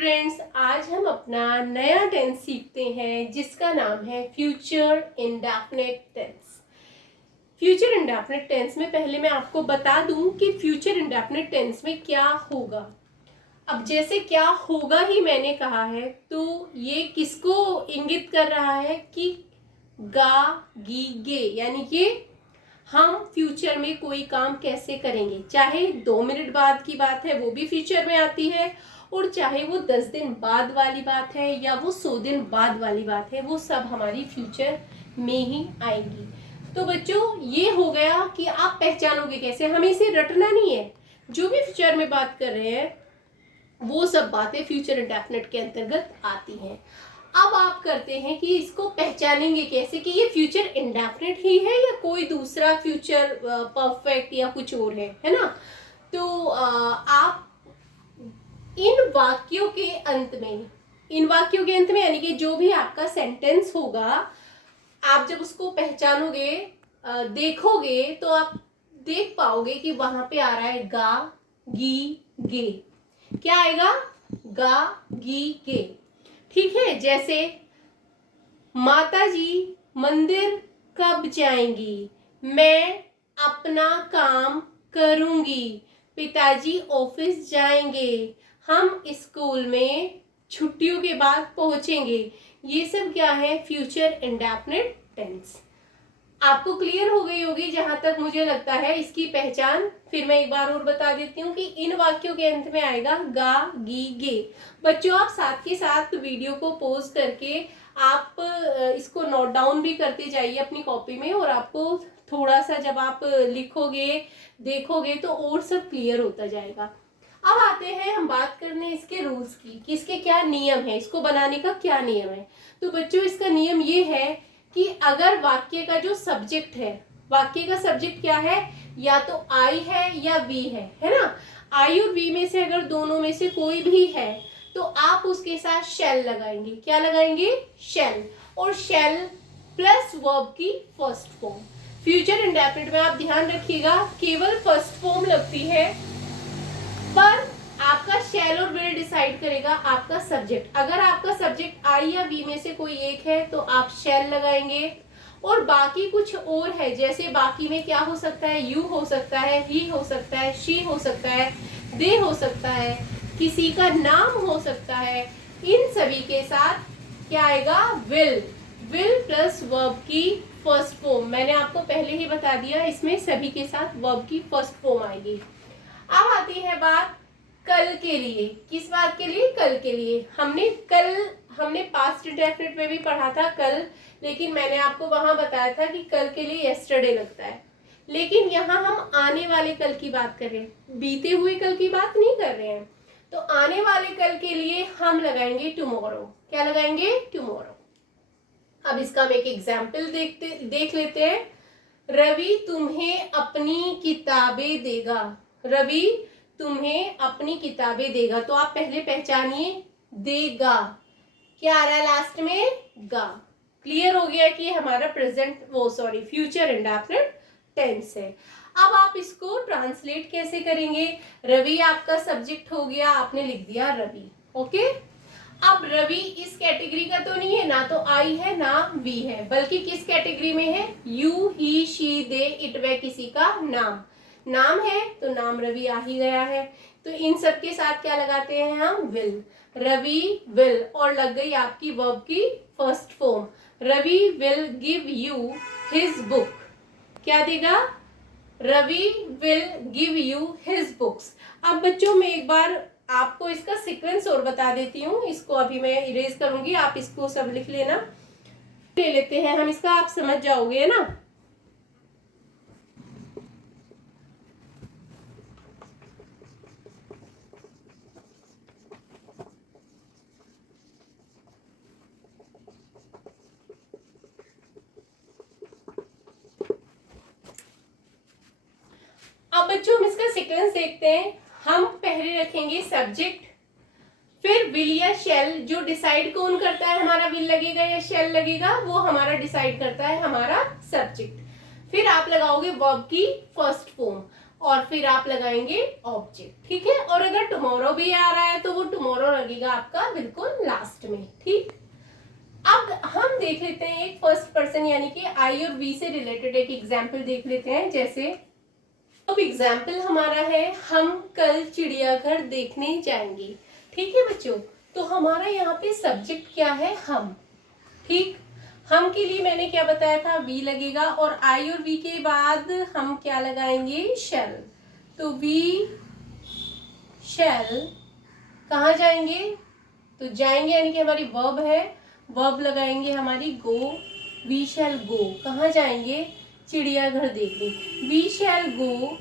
Students, आज हम अपना नया टेंस सीखते हैं जिसका नाम है future indefinite tense. Future indefinite tense में पहले मैं आपको बता दूं कि फ्यूचर इंडेफिनिट टेंस में क्या होगा। अब जैसे क्या होगा ही मैंने कहा है, तो ये किसको इंगित कर रहा है कि गा गी गे, यानी कि हम फ्यूचर में कोई काम कैसे करेंगे। चाहे 2 मिनट बाद की बात है वो भी फ्यूचर में आती है, और चाहे वो 10 दिन बाद वाली बात है या वो 100 दिन बाद वाली बात है, वो सब हमारी फ्यूचर में ही आएंगी। तो बच्चों, ये हो गया कि आप पहचानोगे कैसे। हमें इसे रटना नहीं है, जो भी फ्यूचर में बात कर रहे हैं वो सब बातें फ्यूचर इंडेफिनिट के अंतर्गत आती हैं। अब आप करते हैं कि इसको पहचानेंगे कैसे कि ये फ्यूचर इंडेफिनिट ही है या कोई दूसरा फ्यूचर परफेक्ट या कुछ और है ना। तो आप इन वाक्यों के अंत में यानी कि जो भी आपका सेंटेंस होगा, आप जब उसको पहचानोगे, देखोगे, तो आप देख पाओगे कि वहां पे आ रहा है गा गी गे। क्या आएगा? गा गी गे। ठीक है। जैसे माता जी मंदिर कब जाएंगी, मैं अपना काम करूंगी, पिताजी ऑफिस जाएंगे, हम स्कूल में छुट्टियों के बाद पहुंचेंगे। ये सब क्या है? Future indefinite tense. आपको क्लियर हो गई होगी जहां तक मुझे लगता है इसकी पहचान। फिर मैं एक बार और बता देती हूँ कि इन वाक्यों के अंत में आएगा गा गी गे। बच्चों, आप साथ के साथ वीडियो को पॉज करके आप इसको नोट डाउन भी करते जाइए अपनी कॉपी में, और आपको थोड़ा सा जब आप लिखोगे देखोगे तो और सब क्लियर होता जाएगा। अब आते हैं हम बात करने इसके रूल्स की कि इसके क्या नियम है, इसको बनाने का क्या नियम है। तो बच्चों, इसका नियम ये है कि अगर वाक्य का जो सब्जेक्ट है, वाक्य का सब्जेक्ट क्या है, या तो आई है या वी है ना। आई और वी में से अगर दोनों में से कोई भी है तो आप उसके साथ शैल लगाएंगे। क्या लगाएंगे? शैल। और शैल प्लस वर्ब की फर्स्ट फॉर्म। फ्यूचर इंडेफिनिट में आप ध्यान रखिएगा, केवल फर्स्ट फॉर्म लगती है, पर आपका शैल और विल डिसाइड करेगा आपका सब्जेक्ट। अगर आपका सब्जेक्ट आई या वी में से कोई एक है तो आप शैल लगाएंगे, और बाकी कुछ और है, जैसे बाकी में क्या हो सकता है, यू हो सकता है, ही हो सकता है, शी हो सकता है, दे हो सकता है, किसी का नाम हो सकता है। इन सभी के साथ क्या आएगा? विल। विल प्लस वर्ब की फर्स्ट फॉर्म। मैंने आपको पहले ही बता दिया, इसमें सभी के साथ वर्ब की फर्स्ट फॉर्म आएगी। अब आती है बात कल के लिए। किस बात के लिए? कल के लिए। हमने पास्ट इंडेफिनिट में भी पढ़ा था कल, लेकिन मैंने आपको वहां बताया था कि कल के लिए यस्टरडे लगता है। लेकिन यहाँ हम आने वाले कल की बात कर रहे हैं, बीते हुए कल की बात नहीं कर रहे हैं। तो आने वाले कल के लिए हम लगाएंगे टुमारो। क्या लगाएंगे? टुमारो। अब इसका हम एक एग्जाम्पल देख लेते हैं। रवि तुम्हें अपनी किताबें देगा। रवि तुम्हें अपनी किताबें देगा। तो आप पहले पहचानिए, देगा। क्या आ रहा है लास्ट में? गा। क्लियर हो गया कि हमारा फ्यूचर इंडेफिनिट टेंस है। अब आप इसको ट्रांसलेट कैसे करेंगे? रवि आपका सब्जेक्ट हो गया, आपने लिख दिया रवि। ओके। अब रवि इस कैटेगरी का तो नहीं है, ना तो आई है ना वी है, बल्कि किस कैटेगरी में है? You, he, she, they, it, we, किसी का नाम है, तो नाम रवि आ ही गया है। तो इन सब के साथ क्या लगाते हैं हम? विल। रवि विल, और लग गई आपकी वर्ब की first form. Ravi will give you his book. क्या देगा? Ravi will give you his books. अब बच्चों, मैं एक बार आपको इसका सीक्वेंस और बता देती हूँ। इसको अभी मैं इरेज करूंगी, आप इसको सब लिख लेना। ले लेते हैं हम इसका, आप समझ जाओगे ना। अब बच्चों, हम इसका सीक्वेंस देखते हैं। हम पहले रखेंगे सब्जेक्ट, फिर विल या शेल। जो डिसाइड कौन करता है हमारा विल लगेगा या शेल लगेगा, वो हमारा डिसाइड करता है हमारा सब्जेक्ट। फिर आप लगाओगे वर्ब की फर्स्ट फॉर्म। और फिर आप लगाएंगे ऑब्जेक्ट, ठीक है। और अगर टुमारो भी आ रहा है तो वो टुमारो लगेगा आपका बिल्कुल लास्ट में, ठीक। अब हम देख लेते हैं एक फर्स्ट पर्सन यानी कि आई और वी से रिलेटेड एक एग्जाम्पल देख लेते हैं। जैसे अब एग्जाम्पल हमारा है, हम कल चिड़ियाघर देखने जाएंगे, ठीक है बच्चों। तो हमारा यहाँ पे सब्जेक्ट क्या है, हम, ठीक। हम के लिए मैंने क्या बताया था, वी लगेगा, और आई और वी के बाद हम क्या लगाएंगे, शैल। तो वी शैल कहाँ जाएंगे, तो जाएंगे यानी कि हमारी वर्ब है, वर्ब लगाएंगे हमारी गो। वी शैल गो, कहाँ जाएंगे, चिड़ियाघर देखने। We shall go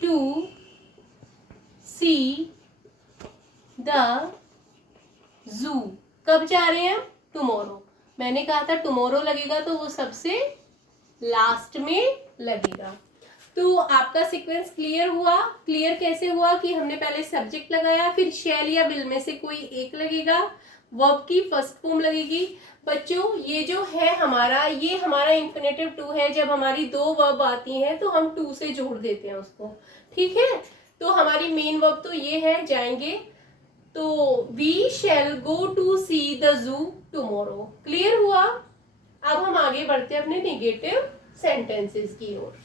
to see the zoo. कब जा रहे हैं, टुमारो। मैंने कहा था टुमारो लगेगा तो वो सबसे लास्ट में लगेगा। तो आपका सीक्वेंस क्लियर हुआ। क्लियर कैसे हुआ कि हमने पहले सब्जेक्ट लगाया, फिर शैल या विल में से कोई एक लगेगा, वर्ब की फर्स्ट फॉर्म लगेगी। बच्चों ये जो है हमारा, ये हमारा इंफिनिटिव टू है। जब हमारी दो वर्ब आती हैं तो हम टू से जोड़ देते हैं उसको, ठीक है। तो हमारी मेन वर्ब तो ये है, जाएंगे। तो we shall go to see the zoo tomorrow. Clear हुआ। अब हम आगे बढ़ते हैं अपने नेगेटिव सेंटेंसेस की ओर।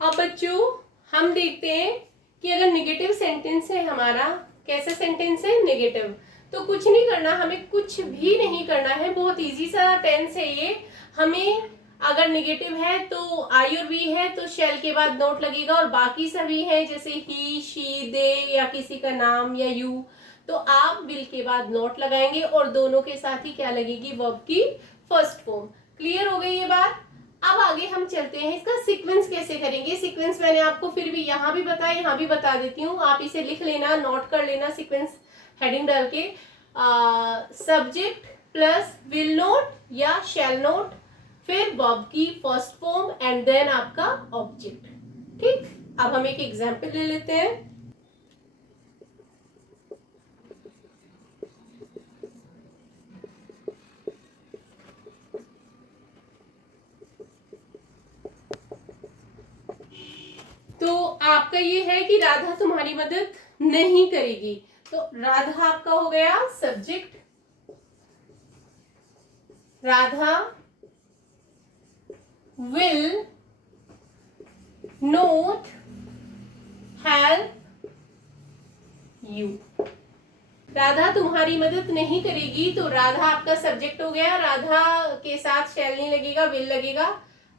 अब बच्चों हम देखते हैं कि अगर नेगेटिव सेंटेंस है हमारा, कैसा सेंटेंस है, नेगेटिव, तो कुछ नहीं करना, हमें कुछ भी नहीं करना है। बहुत इजी सा टेंस है ये। हमें अगर नेगेटिव है तो आई और वी है तो शैल के बाद नोट लगेगा, और बाकी सभी है जैसे ही, शी, दे या किसी का नाम या यू, तो आप विल के बाद नोट लगाएंगे और दोनों के साथ ही क्या लगेगी, वर्ब की फर्स्ट फॉर्म। क्लियर हो गई ये बात। अब आगे हम चलते हैं, इसका सीक्वेंस कैसे करेंगे। सीक्वेंस मैंने आपको फिर भी यहाँ भी बताया, यहाँ भी बता देती हूँ, आप इसे लिख लेना, नोट कर लेना। सीक्वेंस हेडिंग डाल के सब्जेक्ट प्लस विल नोट या शैल नोट, फिर वर्ब की फर्स्ट फॉर्म एंड देन आपका ऑब्जेक्ट, ठीक। अब हम एक एग्जाम्पल ले लेते हैं। तो आपका ये है कि राधा तुम्हारी मदद नहीं करेगी, तो राधा आपका हो गया subject. Radha will note help you. Radha तुम्हारी मदद नहीं करेगी, तो राधा आपका सब्जेक्ट हो गया। राधा के साथ शैल नहीं लगेगा, विल लगेगा,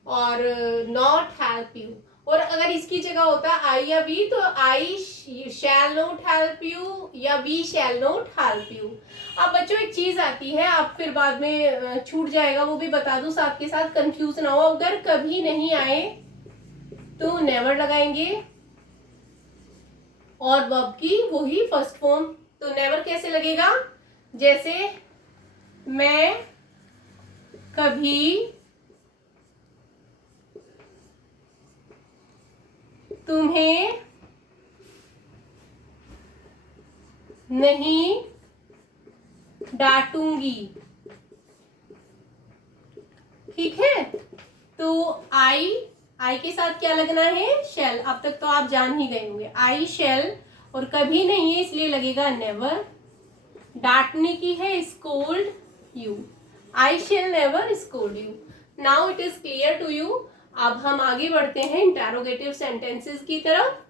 और नॉट हेल्प यू। और अगर इसकी जगह होता आई या वी, तो I shall not help you या we shall not help you. अब बच्चों एक चीज आती है, आप फिर बाद में छूट जाएगा, वो भी बता दूं साथ के साथ, कंफ्यूज ना हो। अगर कभी नहीं आए तो नेवर लगाएंगे और वर्ब की वही फर्स्ट फॉर्म। तो नेवर कैसे लगेगा, जैसे मैं कभी तुम्हें नहीं डांटूंगी, ठीक है। तो आई के साथ क्या लगना है, शैल। अब तक तो आप जान ही गए होंगे, आई शैल, और कभी नहीं है इसलिए लगेगा नेवर। डांटने की है scold you, I shall never scold you. Now it is clear to you. अब हम आगे बढ़ते हैं इंटरोगेटिव सेंटेंसेस की तरफ।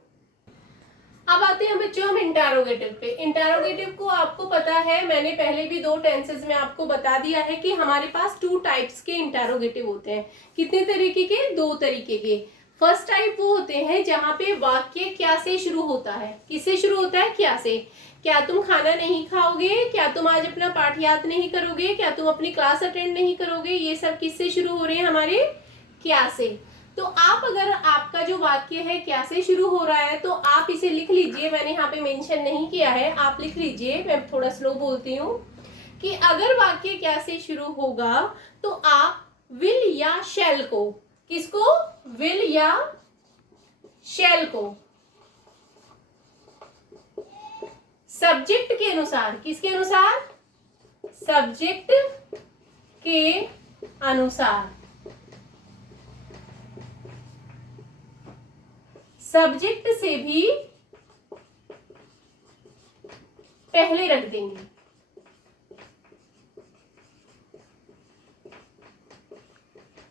अब आते हैं बच्चों हम इंटरोगेटिव पे। इंटरोगेटिव को आपको पता है, मैंने पहले भी दो टेंसेस में आपको बता दिया है कि हमारे पास टू टाइप्स के इंटरोगेटिव होते हैं। कितने तरीके के, दो तरीके के। फर्स्ट टाइप वो होते हैं जहां पे वाक्य क्या से शुरू होता है। किससे शुरू होता है, क्या से। क्या तुम खाना नहीं खाओगे, क्या तुम आज अपना पाठ याद नहीं करोगे, क्या तुम अपनी क्लास अटेंड नहीं करोगे, ये सब किससे शुरू हो रहे हैं, हमारे क्या से। तो आप अगर आपका जो वाक्य है क्या से शुरू हो रहा है तो आप इसे लिख लीजिए। मैंने यहाँ पे मेंशन नहीं किया है, आप लिख लीजिए। मैं थोड़ा स्लो बोलती हूँ कि अगर वाक्य क्या से शुरू होगा तो आप विल या शैल को किसको? विल या शैल को सब्जेक्ट के अनुसार, किसके अनुसार? सब्जेक्ट के अनुसार, सब्जेक्ट से भी पहले रख देंगे।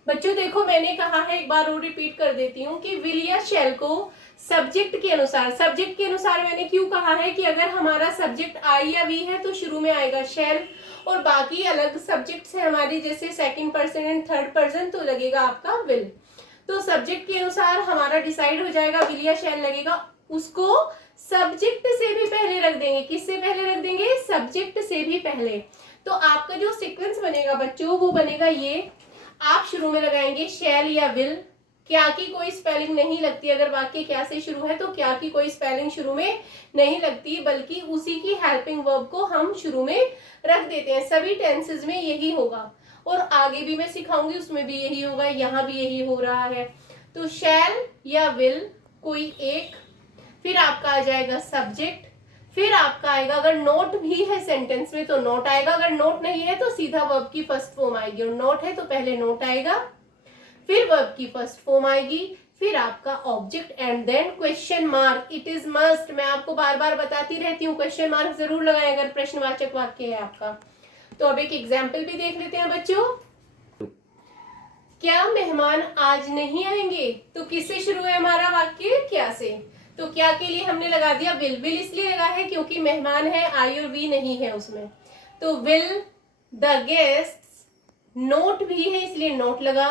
बच्चों देखो, मैंने कहा है, एक बार और रिपीट कर देती हूँ कि विल या शैल को सब्जेक्ट के अनुसार, सब्जेक्ट के अनुसार मैंने क्यों कहा है कि अगर हमारा सब्जेक्ट आई या वी है तो शुरू में आएगा शैल, और बाकी अलग सब्जेक्ट्स है हमारी जैसे second person and third person तो लगेगा आपका विल। तो सब्जेक्ट के अनुसार हमारा डिसाइड हो जाएगा विल या शैल लगेगा, उसको सब्जेक्ट से भी पहले रख देंगे। किससे पहले रख देंगे? सब्जेक्ट से भी पहले। तो आपका जो सीक्वेंस बनेगा बच्चों वो बनेगा ये, आप शुरू में लगाएंगे शैल या विल। क्या की कोई स्पेलिंग नहीं लगती, अगर वाक्य क्या से शुरू है तो क्या की कोई स्पेलिंग शुरू में नहीं लगती, बल्कि उसी की हेल्पिंग वर्ब को हम शुरू में रख देते हैं। सभी टेंसेस में यही होगा और आगे भी मैं सिखाऊंगी उसमें भी यही होगा, यहाँ भी यही हो रहा है। तो शैल या विल कोई एक, फिर आपका आ जाएगा सब्जेक्ट, फिर आपका आएगा, अगर नोट भी है सेंटेंस में तो नोट आएगा, अगर नोट नहीं है तो सीधा वर्ब की फर्स्ट फॉर्म आएगी, और नोट है तो पहले नोट आएगा, फिर वर्ब की फर्स्ट फॉर्म आएगी, फिर आपका object and then question mark. It is must, मैं आपको बार बार बताती रहती हूँ, क्वेश्चन मार्क जरूर लगाएं अगर प्रश्नवाचक वाक्य है आपका। तो अब एक एग्जाम्पल भी देख लेते हैं बच्चों। क्या मेहमान आज नहीं आएंगे? तो किससे शुरू है हमारा वाक्य? क्या से। तो क्या के लिए हमने लगा दिया विल। विल इसलिए लगा है क्योंकि मेहमान है, आई और वी नहीं है उसमें, तो विल द गेस्ट्स, नोट भी है इसलिए नोट लगा,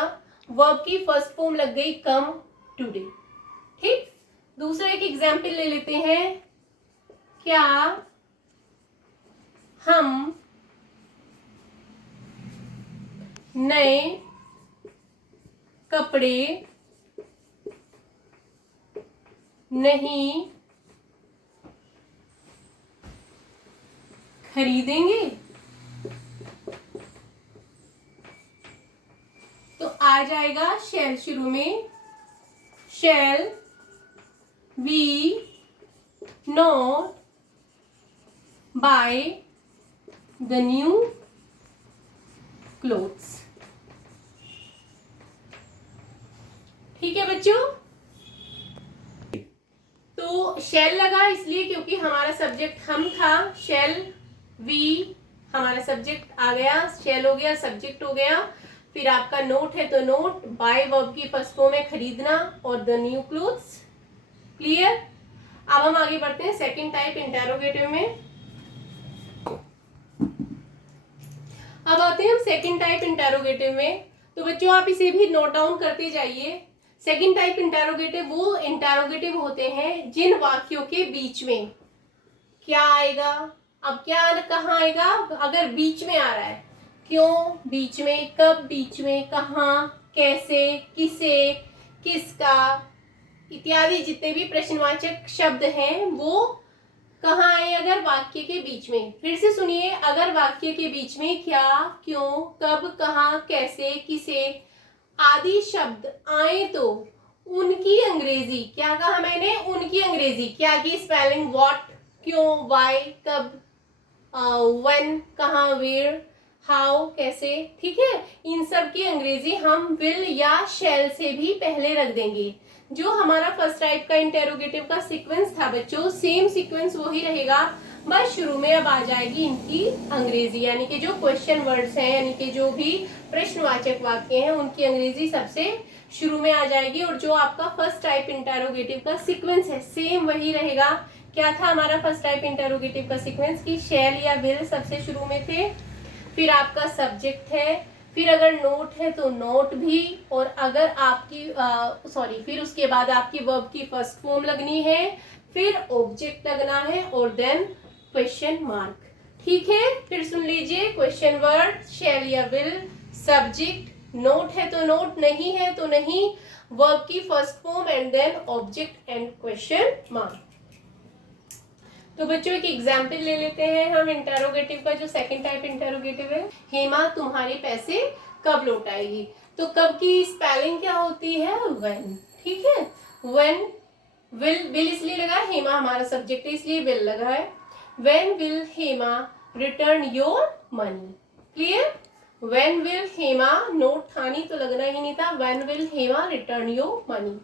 वर्ब की फर्स्ट फॉर्म लग गई कम टुडे। ठीक, दूसरा एक एग्जाम्पल ले लेते हैं। क्या हम नए कपड़े नहीं खरीदेंगे? तो आ जाएगा शैल शुरू में, shall we not buy the new clothes. ठीक है बच्चों, तो शैल लगा इसलिए क्योंकि हमारा सब्जेक्ट हम था, शैल वी हमारा सब्जेक्ट आ गया, शैल हो गया, सब्जेक्ट हो गया, फिर आपका नोट है तो नोट, बाय वर्ब की फर्स्ट फॉर्म है खरीदना, और द न्यू क्लोथ्स। क्लियर। अब हम आगे बढ़ते हैं सेकंड टाइप इंटेरोगेटिव में। अब आते हैं हम सेकंड टाइप इंटेरोगेटिव में। तो बच्चों आप इसे भी नोट डाउन करते जाइए। सेकंड टाइप इंटेरोगेटिव वो इंटेरोगेटिव होते हैं जिन वाक्यों के बीच में क्या आएगा। अब क्या कहाँ आएगा? अगर बीच में आ रहा है, क्यों बीच में, कब बीच में, कहाँ, कैसे, किसे, किसका इत्यादि जितने भी प्रश्नवाचक शब्द हैं वो कहाँ आए? अगर वाक्य के बीच में। फिर से सुनिए, अगर वाक्य के बीच में क्या, क्यों, कब, कहाँ, कैसे, किसे आदि शब्द आए तो उनकी अंग्रेजी, क्या कहा मैंने? उनकी अंग्रेजी। क्या की स्पेलिंग? व्हाट, क्यों, व्हाई, कब, व्हेन, कहाँ, वेयर, हाउ, कैसे। ठीक है, इन सब की अंग्रेजी हम विल या शैल से भी पहले रख देंगे। जो हमारा फर्स्ट टाइप का इंटेरोगेटिव का सीक्वेंस था बच्चों, सेम सीक्वेंस वही रहेगा, बस शुरू में अब आ जाएगी इनकी अंग्रेजी, यानी कि जो क्वेश्चन वर्ड्स हैं, यानी कि जो भी प्रश्नवाचक वाक्य हैं उनकी अंग्रेजी सबसे शुरू में आ जाएगी। और जो आपका फर्स्ट टाइप इंटेरोगेटिव का सीक्वेंस है सेम वही रहेगा। क्या था हमारा फर्स्ट टाइप इंटेरोगेटिव का सीक्वेंस? की शैल या विल सबसे शुरू में थे, फिर आपका सब्जेक्ट है, फिर अगर नोट है तो नोट भी, और अगर आपकी फिर उसके बाद आपकी वर्ब की फर्स्ट फॉर्म लगनी है, फिर ऑब्जेक्ट लगना है, और देन क्वेश्चन मार्क। ठीक है, फिर सुन लीजिए, क्वेश्चन वर्ड, शैल या विल, सब्जेक्ट, नोट है तो नोट, नहीं है तो नहीं, वर्ब की first form and then object and question mark. तो बच्चों एक एग्जाम्पल ले लेते हैं हम इंटेरोगेटिव का, जो सेकंड टाइप इंटेरोगेटिव है। हेमा तुम्हारे पैसे कब लौटाएगी? तो कब की स्पेलिंग क्या होती है? व्हेन। ठीक है, व्हेन। विल इसलिए लगा, हेमा हमारा सब्जेक्ट है इसलिए विल लगा है। When will Hema return your money. Clear? When will Hema, note था नहीं तो लगना ही नहीं था, when will Hema return your money.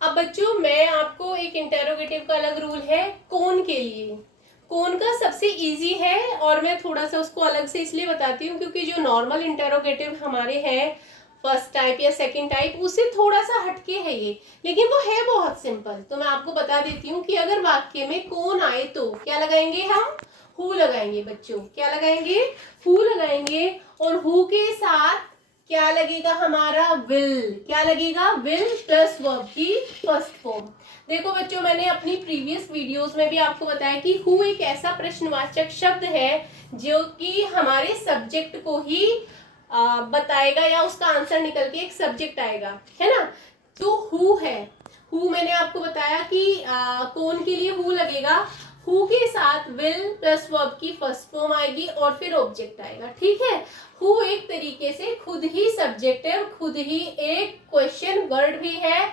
अब बच्चों मैं आपको एक इंटेरोगेटिव का अलग रूल है कौन के लिए। कौन का सबसे इजी है और मैं थोड़ा सा उसको अलग से इसलिए बताती हूँ क्योंकि जो नॉर्मल इंटेरोगेटिव हमारे हैं फर्स्ट टाइप या सेकंड टाइप उससे थोड़ा सा हटके है ये, लेकिन वो है बहुत सिंपल। तो मैं आपको बता देती हूँ कि अगर वाक्य में कौन आए तो क्या लगाएंगे हम? हु लगाएंगे बच्चों। क्या लगाएंगे? हु लगाएंगे। और हु के साथ क्या लगेगा हमारा? विल। क्या लगेगा? विल प्लस वर्ब की फर्स्ट फॉर्म। देखो बच्चों मैंने अपनी प्रीवियस वीडियोस में भी आपको बताया कि हु एक ऐसा प्रश्नवाचक शब्द है जो कि हमारे सब्जेक्ट को ही बताएगा या उसका आंसर निकल के एक सब्जेक्ट आएगा, है ना। तो हु है। हु मैंने आपको बताया कि कौन के लिए हु लगेगा। हु के साथ विल प्लस वर्ब की फर्स्ट फॉर्म आएगी और फिर ऑब्जेक्ट आएगा। ठीक है, हु एक तरीके से खुद ही सब्जेक्ट है और खुद ही एक क्वेश्चन वर्ड भी है।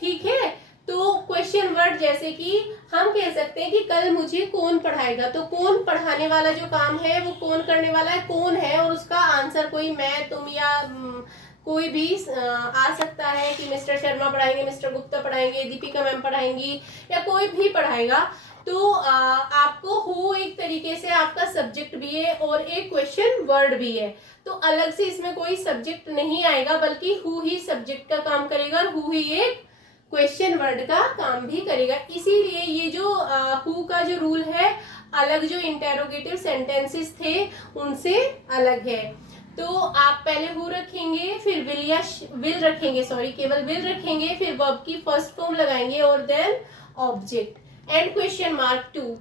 ठीक है, तो क्वेश्चन वर्ड जैसे कि हम कह सकते हैं कि कल मुझे कौन पढ़ाएगा, तो कौन पढ़ाने वाला जो काम है वो कौन करने वाला है? कौन है। और उसका आंसर कोई मैं, तुम या कोई भी आ सकता है कि मिस्टर शर्मा पढ़ाएंगे, मिस्टर गुप्ता पढ़ाएंगे, दीपिका मैम पढ़ाएंगी या कोई भी पढ़ाएगा। तो आपको हु एक तरीके से आपका सब्जेक्ट भी है और एक क्वेश्चन वर्ड भी है। तो अलग से इसमें कोई सब्जेक्ट नहीं आएगा बल्कि हु ही सब्जेक्ट का काम करेगा और हु ही एक क्वेश्चन वर्ड का काम भी करेगा। इसीलिए ये जो हु का जो रूल है अलग जो इंटेरोगेटिव सेंटेंसेस थे उनसे अलग है। तो आप पहले हु रखेंगे फिर विल या विल रखेंगे, सॉरी केवल विल रखेंगे, फिर वर्ब की फर्स्ट फॉर्म लगाएंगे और then object and question mark 2।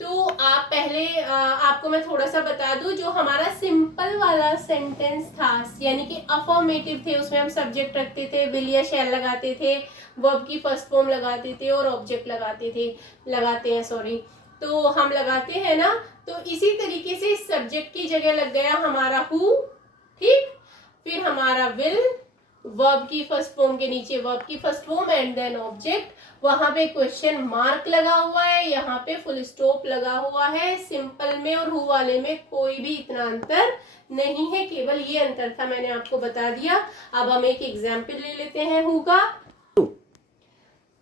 तो आप पहले आपको मैं थोड़ा सा बता दूं, जो हमारा सिंपल वाला सेंटेंस था यानी कि अफर्मेटिव थे उसमें हम सब्जेक्ट रखते थे, विल या शैल लगाते थे, वर्ब की फर्स्ट फॉर्म लगाते थे और ऑब्जेक्ट लगाते हैं सॉरी। तो हम लगाते हैं ना, तो इसी तरीके से इस सब्जेक्ट की जगह लग गया हमारा हु। ठीक, फिर हमारा विल, वर्ब की फर्स्ट फॉर्म के नीचे वर्ब की first form and then object. वहां पे क्वेश्चन मार्क लगा हुआ है, यहाँ पे फुल स्टॉप लगा हुआ है। सिंपल में और हु वाले में कोई भी इतना अंतर नहीं है, केवल ये अंतर था मैंने आपको बता दिया। अब हम एक एग्जाम्पल ले लेते हैं हु का।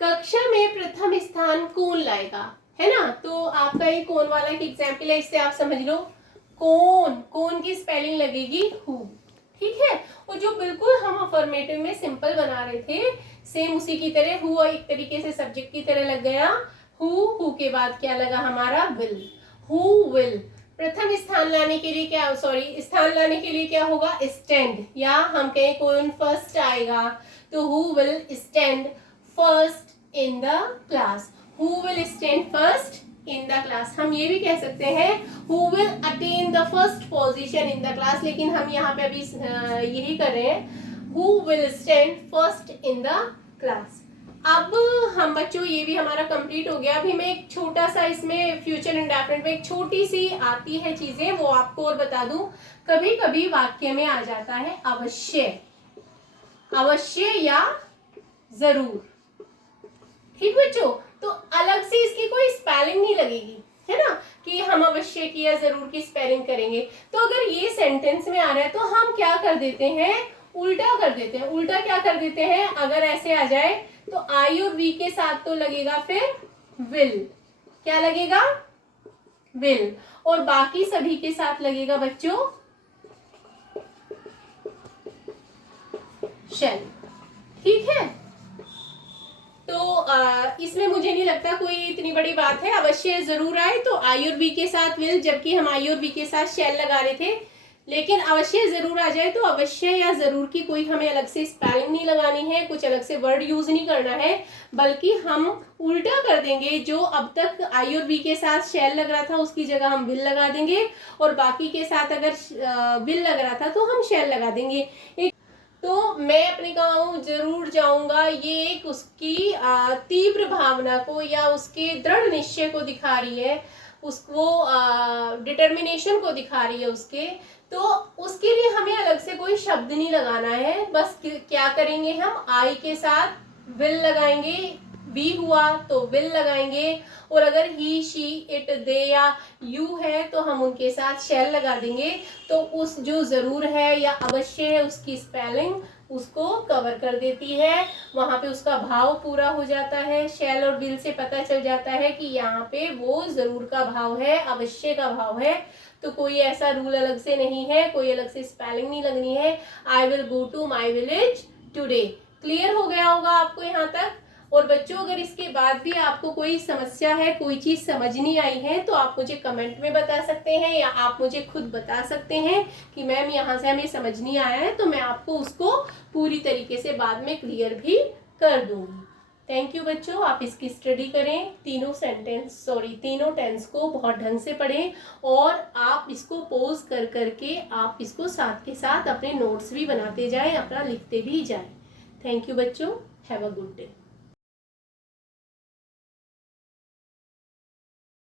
कक्षा में प्रथम स्थान कौन लाएगा, है ना। तो आपका ये कौन वाला एक एग्जाम्पल है, इससे आप समझ लो कौन की स्पेलिंग लगेगी? हु। ठीक है, और जो बिल्कुल हम अफर्मेटिव में सिंपल बना रहे थे सेम उसी की तरह हु एक तरीके से सब्जेक्ट की तरह लग गया। हु के बाद क्या लगा हमारा? विल। हु विल प्रथम स्थान लाने के लिए क्या, सॉरी स्थान लाने के लिए क्या होगा? स्टैंड, या हम कहें कौन फर्स्ट आएगा तो who will stand first in the class. Who will stand first in the class. हम ये भी कह सकते हैं who will attain the first position in the class, लेकिन हम यहाँ पे अभी यही कर रहे हैं who will stand first in the class. अब हम बच्चों ये भी हमारा कंप्लीट हो गया। अभी मैं एक छोटा सा इसमें फ्यूचर इंडेफिनिट में एक छोटी सी आती है चीजें वो आपको और बता दूं। कभी कभी वाक्य में आ जाता है अवश्य, अवश्य या जरूर। ठीक बच्चों, तो अलग से इसकी कोई स्पेलिंग नहीं लगेगी, है ना, कि हम अवश्य की या जरूर की स्पेलिंग करेंगे। तो अगर ये सेंटेंस में आ रहा है तो हम क्या कर देते हैं? उल्टा कर देते हैं। उल्टा क्या कर देते हैं? अगर ऐसे आ जाए तो आई और वी के साथ तो लगेगा फिर विल। क्या लगेगा? विल। और बाकी सभी के साथ लगेगा बच्चों शैल। ठीक है, तो इसमें मुझे नहीं लगता कोई इतनी बड़ी बात है। अवश्य जरूर आए तो आई और बी के साथ विल, जबकि हम आई और बी के साथ शैल लगा रहे थे। लेकिन अवश्य जरूर आ जाए तो अवश्य या जरूर की कोई हमें अलग से स्पेलिंग नहीं लगानी है, कुछ अलग से वर्ड यूज नहीं करना है, बल्कि हम उल्टा कर देंगे। जो अब तक आई और बी के साथ शैल लग रहा था उसकी जगह हम विल लगा देंगे, और बाकी के साथ अगर विल लग रहा था तो हम शैल लगा देंगे। तो मैं अपने गाँव जरूर जाऊंगा, ये एक उसकी तीव्र भावना को या उसके दृढ़ निश्चय को दिखा रही है, उसको डिटर्मिनेशन को दिखा रही है उसके। तो उसके लिए हमें अलग से कोई शब्द नहीं लगाना है, बस क्या करेंगे हम आई के साथ विल लगाएंगे, वी हुआ तो विल लगाएंगे, और अगर ही शी इट दे या यू है तो हम उनके साथ शैल लगा देंगे। तो उस जो जरूर है या अवश्य है उसकी स्पेलिंग उसको कवर कर देती है, वहां पे उसका भाव पूरा हो जाता है। शैल और विल से पता चल जाता है कि यहाँ पे वो जरूर का भाव है, अवश्य का भाव है। तो कोई ऐसा रूल अलग से नहीं है, कोई अलग से स्पेलिंग नहीं लगनी है। I will go to my village today. क्लियर हो गया होगा आपको यहाँ तक। और बच्चों अगर इसके बाद भी आपको कोई समस्या है, कोई चीज समझ नहीं आई है, तो आप मुझे कमेंट में बता सकते हैं या आप मुझे खुद बता सकते हैं कि मैम यहाँ से हमें समझ नहीं आया है, तो मैं आपको उसको पूरी तरीके से बाद में क्लियर भी कर दूंगी। थैंक यू बच्चों, आप इसकी स्टडी करें, तीनों टेंस को बहुत ढंग से पढ़ें, और आप इसको पोज कर करके आप इसको साथ के साथ अपने नोट्स भी बनाते जाएं, अपना लिखते भी जाएं। थैंक यू बच्चों, हैव अ गुड डे।